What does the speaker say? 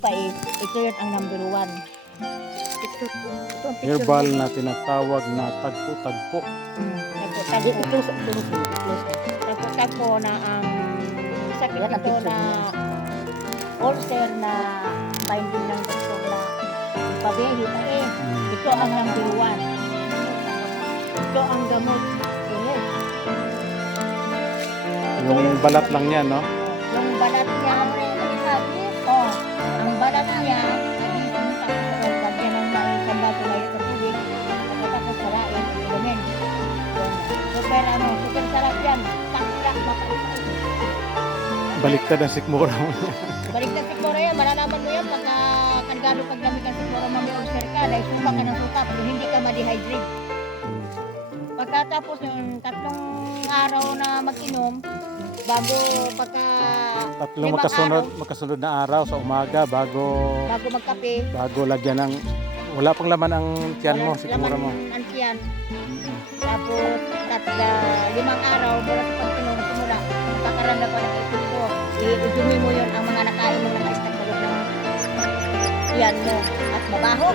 pa eh, ito yun ang number one. Ito, ito ang picture Herbal na tinatawag na tagpo-tagpo. Hmm, Tagpo, tagpo. Tagpo-tagpo na ang sakit Yan ang ito picture na ulcer na finding ng doktor na pabihit eh. Mm. Ito ang number one. Ito ang gamot. Yes. Yung balat lang yan, no? Yung balat niya, Baliktad ang sikmura mo. Balik na sikmura yan, malalaman mo yan pagka kanigado pag lamig ang sikmura mo may ulcer ka, dahil suka ka ng suka, pero hindi ka ma-dehydrate. Pagkatapos yung tatlong araw na mag-inom, bago pagka Tatlong magkasunod, magkasunod na araw sa umaga bago bago magkape, bago lagyan ng wala pang laman ang tiyan mo, sikmura mo. ang tiyan. Tapos, tatla, limang araw, mula sa pagkinom, simula, kakaramdam ka ng I-dumi mo yun ang mga nakain mo na nakaistak sa loob ng tiyan mo. At mabaho.